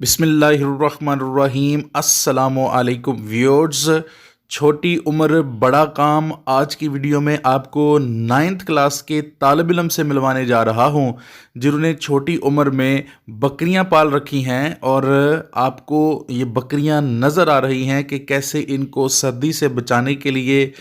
बिस्मिल्लाहिर्रहमानिर्रहीम अस्सलामु अलैकुम व्यूअर्स। छोटी उम्र बड़ा काम। आज की वीडियो में आपको 9th क्लास के तालिब इल्म से मिलवाने जा रहा हूं जिन्होंने छोटी उम्र में बकरियां पाल रखी हैं और आपको ये बकरियां नज़र आ रही हैं कि कैसे इनको सर्दी से बचाने के लिए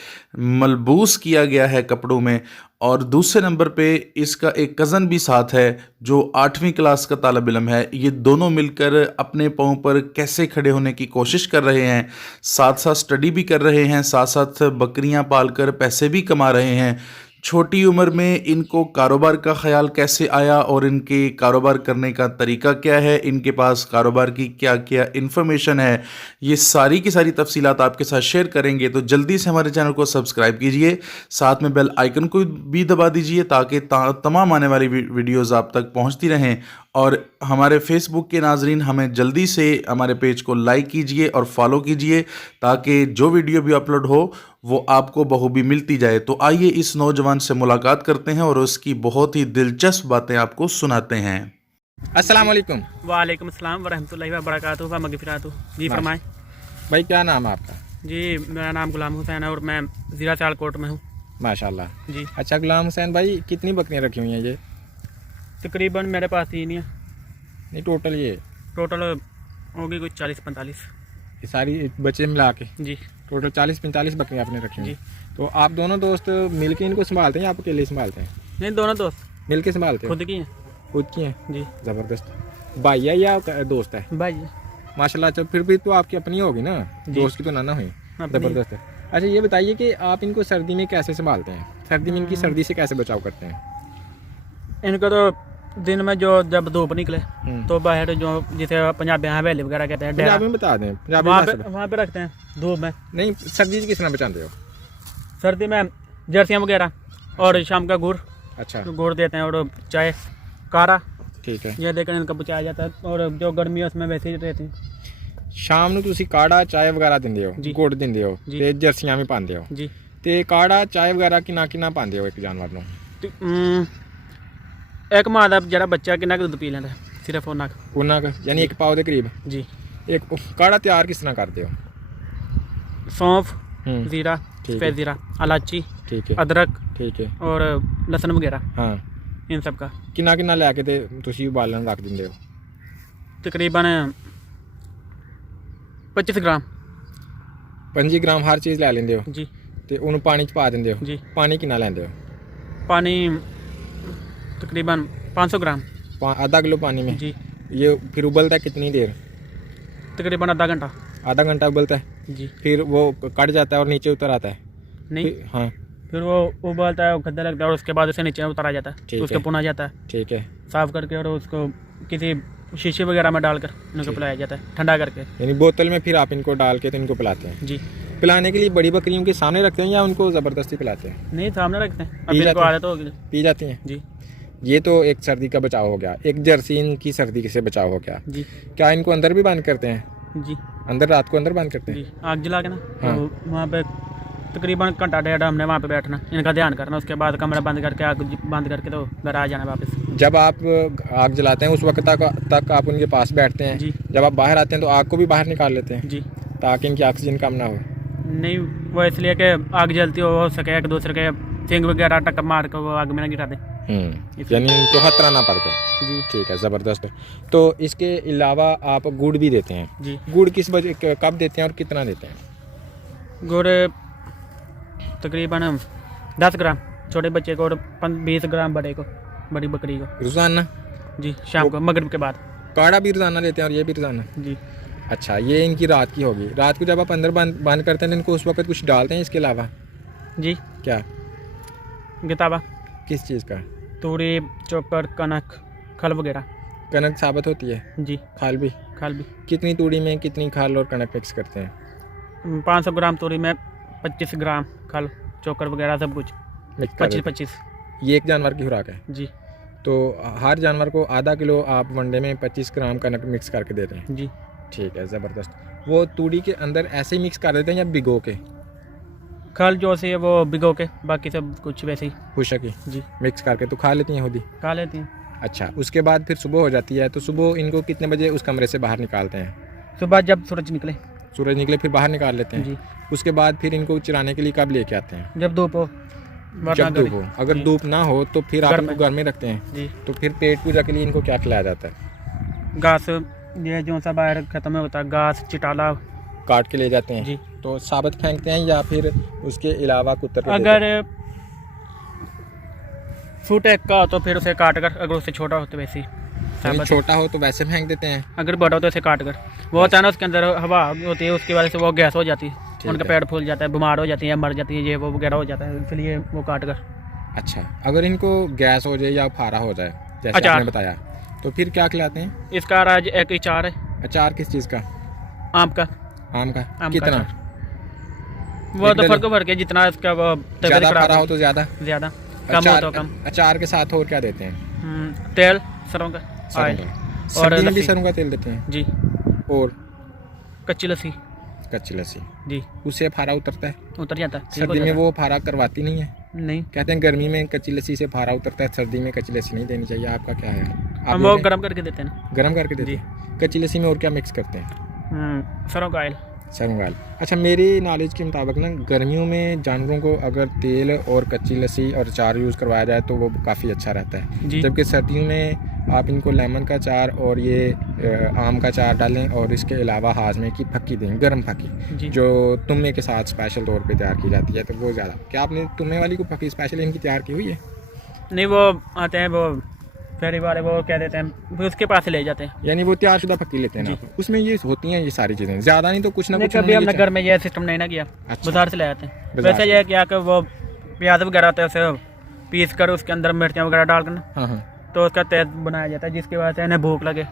मलबूस किया गया है कपड़ों में। और दूसरे नंबर पे इसका एक कज़न भी साथ है जो 8वीं क्लास का तालिब इल्म है। ये दोनों मिलकर अपने पाँव पर कैसे खड़े होने की कोशिश कर रहे हैं, साथ साथ स्टडी भी कर रहे हैं, साथ साथ बकरियां पालकर पैसे भी कमा रहे हैं। छोटी उम्र में इनको कारोबार का ख्याल कैसे आया और इनके कारोबार करने का तरीका क्या है, इनके पास कारोबार की क्या क्या इन्फॉर्मेशन है, ये सारी की सारी तफसीलात आपके साथ शेयर करेंगे। तो जल्दी से हमारे चैनल को सब्सक्राइब कीजिए, साथ में बेल आइकन को भी दबा दीजिए ताकि तमाम आने वाली वीडियोज़ आप तक पहुँचती रहें। और हमारे फेसबुक के नाजरीन हमें जल्दी से हमारे पेज को लाइक कीजिए और फॉलो कीजिए ताकि जो वीडियो भी अपलोड हो वो आपको बखूबी मिलती जाए। तो आइए इस नौजवान से मुलाकात करते हैं और उसकी बहुत ही दिलचस्प बातें आपको सुनाते हैं। अस्सलाम वालेकुम। वालेकुम अस्सलाम वरहमतुल्लाहि व बरकातुहू व मगफिरतुहू। जी फरमाएं। भाई क्या नाम है आपका? जी मेरा नाम गुलाम हुसैन है और मैं ज़िला सियालकोट में हूँ। माशाल्लाह जी अच्छा गुलाम हुसैन भाई, कितनी बकरियां रखी हुई हैं ये? तकरीबन मेरे पास 3 है। नहीं टोटल ये टोटल होगी कुछ 40-45। ये सारी बच्चे मिला के जी टोटल 40-45 बकरियां आपने रखी हुई जी। हैं। तो आप दोनों दोस्त मिलके इनको संभालते हैं या आप अकेले संभालते हैं? नहीं, दोनों दोस्त मिलके संभालते हैं? खुद की हैं। खुद की हैं? जी ज़बरदस्त। भाई है या दोस्त है? भाई माशाल्लाह। अच्छा फिर भी तो आपकी अपनी होगी ना, जी। दोस्त की तो ना हुई। अपनी। ज़बरदस्त है। अच्छा ये बताइए कि आप इनको सर्दी में कैसे संभालते हैं? सर्दी में इनकी सर्दी से कैसे बचाव करते हैं? इनको तो दिन में जो जब धूप निकले तो बाहर जो जिसे पंजाबी हवेली वगैरह कहते हैं पंजाबी में बता दें। पंजाबी वहाँ पे रखते हैं धूप में। नहीं, सर्दी से किस तरह बचाते हो? सर्दी में जर्सियाँ वगैरह और शाम का गुड़ अच्छा गुड़ देते हैं और चाय कारा ठीक है। ये देकर इनका बचाया जाता है। और जो गर्मी है उसमें वैसे ही रहती हैं। शाम ਨੂੰ ਤੁਸੀਂ ਕਾੜਾ ਚਾय ਵਗੈਰਾ ਦਿੰਦੇ ਹੋ, ਜੀ। ਗੁੜ ਦਿੰਦੇ ਹੋ ਜੀ। ਤੇ ਜਰਸੀਆਂ ਵੀ ਪਾਉਂਦੇ ਹੋ जी ਤੇ ਕਾੜਾ ਚਾय ਵਗੈਰਾ ਕਿੰਨਾ ਪਾਉਂਦੇ ਹੋ ਇੱਕ ਜਾਨਵਰ ਨੂੰ? ਤੇ, ਇੱਕ ਮਾਂ ਦਾ ਜਿਹੜਾ ਬੱਚਾ ਕਿੰਨਾ ਕੁ ਦੁੱਧ ਪੀ ਲੈਂਦਾ ਸਿਰਫ ਉਹਨਾਂ ਕੁ। ਉਹਨਾਂ ਕੁ ਯਾਨੀ ਇੱਕ ਪਾਉ ਦੇ ਕਰੀਬ। जी ਇੱਕ ਕਾੜਾ ਤਿਆਰ ਕਿਸ ਤਰ੍ਹਾਂ ਕਰਦੇ ਹੋ? सौंफ ਹੂੰ ज़ीरा ठीक सफ़ेद है। ज़ीरा इलायची ਠੀਕ ਹੈ अदरक ਠੀਕ ਹੈ। और लहसुन वगैरह ਹਾਂ इन सब का ਕਿੰਨਾ ਲੈ ਕੇ ਤੇ ਤੁਸੀਂ ਉਬਾਲਣ ਰੱਖ ਦਿੰਦੇ ਹੋ? तकरीबन 25 ग्राम 25 ਗ੍ਰਾਮ ਹਰ ਚੀਜ਼ ਲੈ ਲੈਂਦੇ ਹੋ जी ਤੇ ਉਹਨੂੰ ਪਾਣੀ ਚ ਪਾ ਦਿੰਦੇ ਹੋ? जी। ਪਾਣੀ ਕਿੰਨਾ ਲੈਂਦੇ ਹੋ? पानी तकरीबन 500 ग्राम आधा किलो पानी में? जी। ये फिर उबलता है कितनी देर? तकरीबन आधा घंटा आधा घंटा उबलता है, जी। फिर वो कट जाता है और नीचे उतर आता है? नहीं, हाँ फिर वो उबलता है, गद्दा लगता है और उसके बाद उसे नीचे उतारा जाता है, ठीक उसको है। भुना जाता है ठीक है। साफ़ करके और उसको किसी शीशे वगैरह में डालकर उनको पिलाया जाता है ठंडा करके। यानी बोतल में फिर आप इनको डाल के तो इनको पिलाते हैं? जी। पिलाने के लिए बड़ी बकरियों के सामने रखते हैं या उनको ज़बरदस्ती पिलाते हैं? नहीं, सामने रखते हैं, पी अभी इनको जाते हैं? आदत हो गई। पी जाती हैं? जी ये तो एक सर्दी का बचाव हो गया। एक जर्सीन की सर्दी से बचाव हो गया। जी क्या इनको अंदर भी बंद करते हैं? जी अंदर रात को अंदर बंद करते हैं? जी। आग जला के ना हाँ। तो वहाँ पे तकरीबन घंटा डेढ़ हमने वहाँ पे बैठना, इनका ध्यान करना, उसके बाद कमरा बंद करके आग बंद करके तो घर आ जाना वापस। जब आप आग जलाते हैं उस वक्त तक आप उनके पास बैठते हैं? जी। जब आप बाहर आते हैं तो आग को भी बाहर निकाल लेते हैं जी। ताकि इनकी ऑक्सीजन कम ना हो? नहीं, वो इसलिए कि आग जलती हो सके एक दूसरे के सिंग वगैरह टक्कर मार कर वो आग में ना गिरा दे। यानी इनको खतरा ना पड़ता है। जी ठीक है, ज़बरदस्त। तो इसके अलावा आप गुड़ भी देते हैं? जी। गुड़ किस वजह कब देते हैं और कितना देते हैं? गुड़ तकरीबन 10 ग्राम छोटे बच्चे को और 20 ग्राम बड़े को, बड़ी बकरी को। रोज़ाना? जी, शाम को मगरिब के बाद। काढ़ा भी रोज़ाना देते हैं और ये भी रोज़ाना? जी अच्छा, ये इनकी रात की होगी। रात को जब आप अंदर बंद करते हैं इनको उस वक्त कुछ डालते हैं इसके अलावा? जी। क्या? गिताबा, किस चीज़ का? तूड़ी, चोकर, कनक, खल वगैरह। कनक साबित होती है? जी। खाल भी? खाल भी कितनी तूड़ी में कितनी खाल और कनक मिक्स करते हैं? 500 ग्राम तूड़ी में 25 ग्राम खल, चोकर वगैरह सब कुछ मिक्स कर देते 25-25। हैं। ये एक जानवर की खुराक है? जी तो हर जानवर को आधा किलो आप वनडे में 25 ग्राम कनक मिक्स करके देते हैं? जी। ठीक है, ज़बरदस्त। वो तूड़ी के अंदर ऐसे ही मिक्स कर देते हैं या भिगो के? खल जो से वो भिगो के, बाकी सब कुछ वैसे ही खुशक ही जी मिक्स करके तो खा लेती हैं खुद ही? खा लेती हैं। अच्छा, उसके बाद फिर सुबह हो जाती है, तो सुबह इनको कितने बजे उस कमरे से बाहर निकालते हैं? सुबह जब सूरज निकले। सूरज निकले फिर बाहर निकाल लेते हैं जी। उसके बाद फिर इनको चराने के लिए कब लेके आते हैं? जब धूप हो, वरना जब धूप हो। अगर जी। धूप ना हो तो फिर आप घर इनको में। घर में रखते हैं, जी। तो फिर पेट पूजा के लिए इनको क्या खिलाया जाता है? घास, ये जो सा बाहर खत्म होता है, घास चिटाला। काट के ले जाते हैं? जी। तो साबुत फेंकते हैं या फिर उसके अलावा कुतर पे देते अगर हैं? फुट एक का हो तो फिर उसे काट कर, अगर उससे छोटा हो तो वैसे ही यानी साबुत। छोटा हो तो वैसे फेंक देते हैं? अगर बड़ा हो तो इसे काट कर, वो होता है ना उसके अंदर हवा होती है, उसकी वजह से वो गैस हो जाती है, ठीक उनका है। पेट फूल जाता है, बीमार हो जाती है, मर जाती है, ये वो वगैरह हो जाता है, इसलिए वो काट कर। अच्छा, अगर इनको गैस हो जाए या फारा हो जाए जैसे अचार। आपने बताया, तो फिर क्या खिलाते हैं? इसका राज एक अचार है, अचार किस चीज़ का? आम का। आम का? आम का कितना? अचार। वो तो एक फर्क भर के जितना इसका वो तबीयत ज़्यादा खराब फारा हो तो ज़्यादा? ज़्यादा, कम हो तो कम। अचार के साथ और क्या देते हैं? तेल सरों का, सरों ऑयल का। और सर्दी में भी लस्सी। सरों का तेल देते हैं? जी। और कच्ची लस्सी। कच्ची लस्सी, जी। उससे फारा उतरता है? उतर जाता है, ठीक हो सर्दी में जाता वो फारा करवाती नहीं है? है। नहीं, कहते हैं गर्मी में कच्ची लस्सी से फारा उतरता है, सर्दी में कच्ची लस्सी नहीं देनी चाहिए। आपका क्या है? आप हम वो देते हैं? गर्म करके देते हैं ना। गर्म करके देते हैं? कच्ची लस्सी में और क्या मिक्स करते हैं? सरों का ऑयल। सरों का ऑयल। अच्छा, मेरी नॉलेज के मुताबिक ना गर्मियों में जानवरों को अगर तेल और कच्ची लस्सी और अचार यूज़ करवाया जाए तो वो काफ़ी अच्छा रहता है, जी। जबकि सर्दियों में आप इनको लेमन का अचार और ये आम का अचार डालें और इसके अलावा हाजमे की फक्की दें, गर्म फक्की, जी। जो तुम्बे के साथ स्पेशल तौर पे तैयार की जाती है, तो वो ज़्यादा। क्या आपने तुम्बे वाली को फक्की स्पेशल इनकी तैयार की हुई है? नहीं, वो आते हैं वो फेरी वाले, वो कह देते हैं, फिर उसके पास से ले जाते हैं। यानी वो तैयारशुदा फक्की लेते हैं ना जी। आप? उसमें ये होती हैं ये सारी चीज़ें, ज़्यादा नहीं तो कुछ ना नहीं, कुछ कभी उन्होंने हमने ये घर में ये सिस्टम नहीं ना किया, अच्छा। बाजार से ले आते हैं। बाजार वैसे से। ये क्या कि वो प्याज वगैरह होता है, उसे पीस कर उसके अंदर मिर्चियाँ वगैरह डाल कर ना, हाँ हाँ। तो उसका तेल बनाया जाता है, जिसकी वजह से इन्हें भूख लगे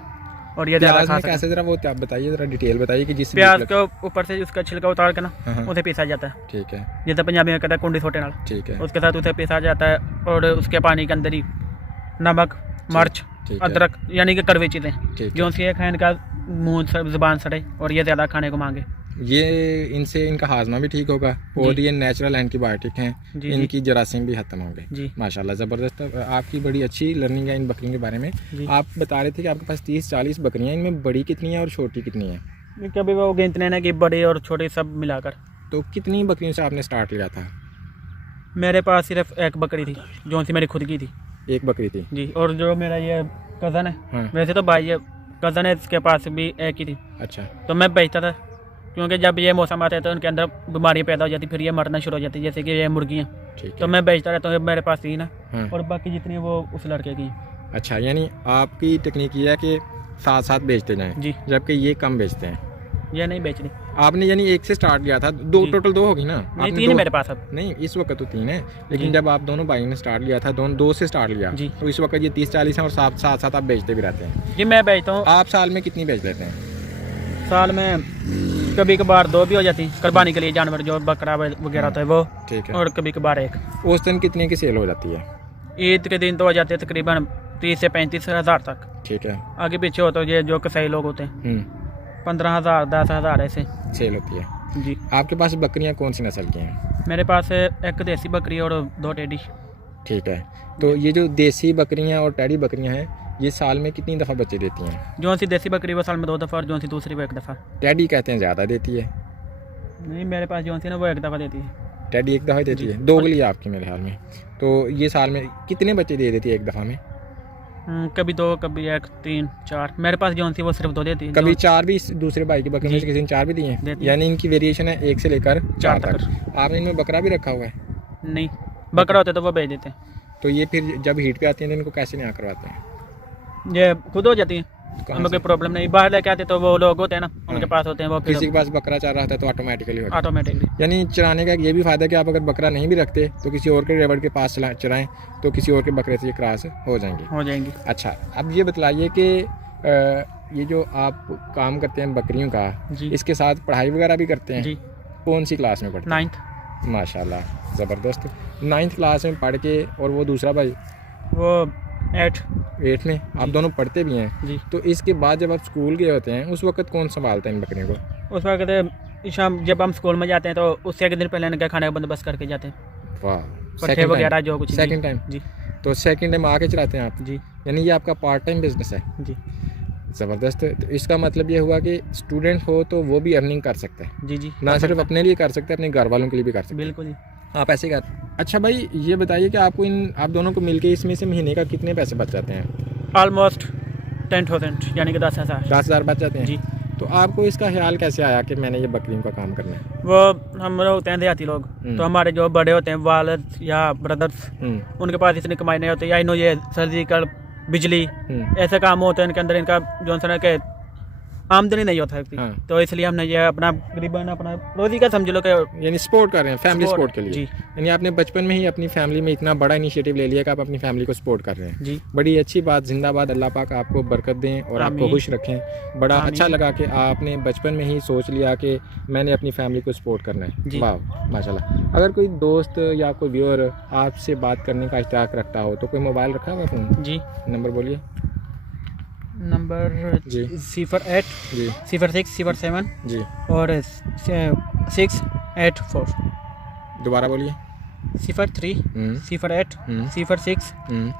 और ये ज़्यादा प्याज खा में सकें। कैसे, ज़रा वो आप बताइए, ज़रा डिटेल बताइए कि जिस प्याज के ऊपर से उसका छिलका उतार के ना, हाँ हाँ। उसे पीसा जाता है, ठीक है, जैसे पंजाबी में कहता है कुंडी सोटे नाल, ठीक है, उसके साथ उसे पीसा जाता है, और उसके पानी के अंदर ही नमक, मिर्च, ठीक है, अदरक, यानी कि कड़वी चीज़ें ठीक है। जो सी खाए इनका मुँह ज़ुबान सड़े और ये ज़्यादा खाने को मांगे। ये इनसे इनका हाजमा भी ठीक होगा और जी। ये नेचुरल एंटीबायोटिक हैं, जी, इनकी जरासीम भी खत्म होंगे। जी। माशाल्लाह, ज़बरदस्त। आपकी बड़ी अच्छी लर्निंग है इन बकरियों के बारे में। जी। आप बता रहे थे कि आपके पास 30-40 बकरियां हैं, इनमें बड़ी कितनी है और छोटी कितनी है? कभी वो गिनते ना कि बड़ी और छोटी सब मिलाकर। तो कितनी बकरियों से आपने स्टार्ट लिया था? मेरे पास सिर्फ एक बकरी थी, जो सी मेरी खुद की थी। एक बकरी थी? जी। और जो मेरा ये कज़न है, हाँ। वैसे तो भाई है, कज़न है, इसके पास भी एक ही थी, अच्छा, तो मैं बेचता था, क्योंकि जब ये मौसम आता है तो उनके अंदर बीमारियाँ पैदा हो जाती, फिर ये मरना शुरू हो जाती, जैसे कि ये मुर्गियाँ, ठीक है। तो मैं बेचता रहता हूँ। मेरे पास 3 है हाँ। और बाकी जितनी वो उस लड़के की। अच्छा, यानी आपकी टेक्निक ये है कि साथ साथ बेचते जाएं, जी। जबकि ये कम बेचते हैं। ये नहीं बेचनी। आपने यानी एक से स्टार्ट किया था, दो जी। टोटल 2 होगी ना? नहीं, आपने 3 है मेरे पास अब। नहीं, इस वक्त तो 3 है, लेकिन जी। जब आप दोनों भाई ने स्टार्ट लिया था, दोनों 2 से स्टार्ट लिया, जी। तो इस वक्त ये 30-40 हैं और साथ साथ आप बेचते भी रहते हैं। जी, मैं बेचता हूँ। आप साल में कितनी बेच लेते हैं? साल में कभी कभार 2 भी हो जाती, कुर्बानी के लिए जानवर जो बकरा वगैरह होता है वो, ठीक है। और कभी कभार 1। औसतन कितने की सेल हो जाती है? ईद के दिन तो हो जाते हैं तकरीबन 30 से 35 हज़ार तक। ठीक है। आगे पीछे हो तो ये जो कसाई लोग होते हैं 15,000 10,000 ऐसे। सेल होती है। जी। आपके पास बकरियां कौन सी नस्ल की हैं? मेरे पास एक देसी बकरी और 2 टेडी। ठीक है। तो ये जो देसी बकरियां और टैडी बकरियां हैं, ये साल में कितनी दफ़ा बच्चे देती हैं? जो सी देसी बकरी वो साल में 2 दफ़ा और जो सी दूसरी वो 1 दफ़ा। टैडी कहते हैं ज़्यादा देती है। नहीं, मेरे पास जो सी ना वो 1 दफ़ा देती है। टैडी 1 दफ़ा देती जी। है, 2 गली आपकी मेरे ख्याल में। तो ये साल में कितने बच्चे दे देती है 1 दफ़ा में? कभी 2, कभी 1, 3, 4। मेरे पास जो सी वो सिर्फ 2 देती है। कभी 4 भी दूसरे भाई की बकरी में जी। से किसी ने 4 भी दिए हैं? देती है। यानी इनकी वेरिएशन है 1 से लेकर 4 4 तक। आपने इनमें बकरा भी रखा हुआ है? नहीं, बकरा होते तो वो बेच देते हैं। तो ये फिर जब हीट पे आती हैं तो इनको कैसे नहीं करवाते हैं? ये खुद हो जाती है, कहाँ हमें से? कोई प्रॉब्लम नहीं। बाहर लेके आते तो वो लोग होते हैं ना, उनके हाँ। पास होते हैं वो, किसी फिर के पास बकरा चाह रहा था तो ऑटोमेटिकली होता है। ऑटोमेटिकली। यानी चराने का ये भी फ़ायदा है कि आप अगर बकरा नहीं भी रखते तो किसी और के रेवड़ के पास चराएं तो किसी और के बकरे से ये क्रॉस हो जाएंगे। हो जाएंगी। अच्छा, अब ये बतलाइए कि ये जो आप काम करते हैं बकरियों का, जी। इसके साथ पढ़ाई वगैरह भी करते हैं? जी। कौन सी क्लास में पढ़ते हैं? 9th। माशाल्लाह, ज़बरदस्त। 9th क्लास में पढ़ के, और वो दूसरा भाई वो 8। 8 में, आप जी। दोनों पढ़ते भी हैं। जी। तो इसके बाद जब आप स्कूल गए होते हैं उस वक्त कौन संभालता है इन बकरियों को? उस वक्त शाम जब हम स्कूल में जाते हैं तो उससे एक दिन पहले इनका खाने का बंदोबस्त करके जाते हैं, वाह, पट्ठे वगैरह जो कुछ। Second time. जी। तो सेकंड टाइम आके चलाते हैं आप? जी यानी ये आपका पार्ट टाइम बिजनेस है? जी ज़बरदस्त। तो इसका मतलब ये हुआ कि स्टूडेंट हो तो वो भी अर्निंग कर सकता है, जी जी ना सिर्फ अपने लिए कर सकता है, अपने घर वालों के लिए भी कर सकता है। बिल्कुल जी। आप ऐसे कर। अच्छा भाई ये बताइए कि आपको आप दोनों को मिलके इसमें से महीने का कितने पैसे बच जाते हैं? ऑलमोस्ट 10,000 यानी कि 10,000। 10,000 बच जाते हैं जी। तो आपको इसका ख्याल कैसे आया कि मैंने ये बकरियों का काम करना है? वो हम लोग होते हैं देहाती लोग, तो हमारे जो बड़े होते हैं वालिद या ब्रदर्स, उनके पास इतनी कमाई नहीं होती, या इन्हों ये सर्जिकल बिजली ऐसे काम होते हैं इनके अंदर, इनका जो है कि आमदनी नहीं होता है। हाँ। तो इसलिए हमने ये अपना करीबन अपना रोजी का समझ लो कि यानी सपोर्ट कर रहे हैं, फैमिली Support, सपोर्ट के लिए। जी। यानी आपने बचपन में ही अपनी फैमिली में इतना बड़ा इनिशिएटिव ले लिया कि आप अपनी फैमिली को सपोर्ट कर रहे हैं। जी बड़ी अच्छी बात, जिंदाबाद। अल्लाह पाक आपको बरकत दें और आपको आमीन। खुश रखें। बड़ा आमीन। अच्छा लगा कि आपने बचपन में ही सोच लिया कि मैंने अपनी फैमिली को सपोर्ट करना है। जी। वाह माशाल्लाह। अगर कोई दोस्त या कोई व्यूअर आपसे बात करने का इश्तियाक रखता हो तो कोई मोबाइल रखा हुआ फ़ोन? जी। नंबर बोलिए। नंबर जी 08 जी 06 07 जी और 684। दोबारा बोलिए। 03 हम्म, 08 हम्म, 06 हम्म,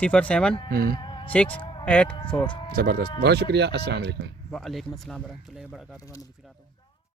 07 हम्म। 684। ज़बरदस्त, बहुत शुक्रिया। अस्सलाम वालेकुम। वालेकुम अस्सलाम वरहमतुल्लाहि वबरकातुहू।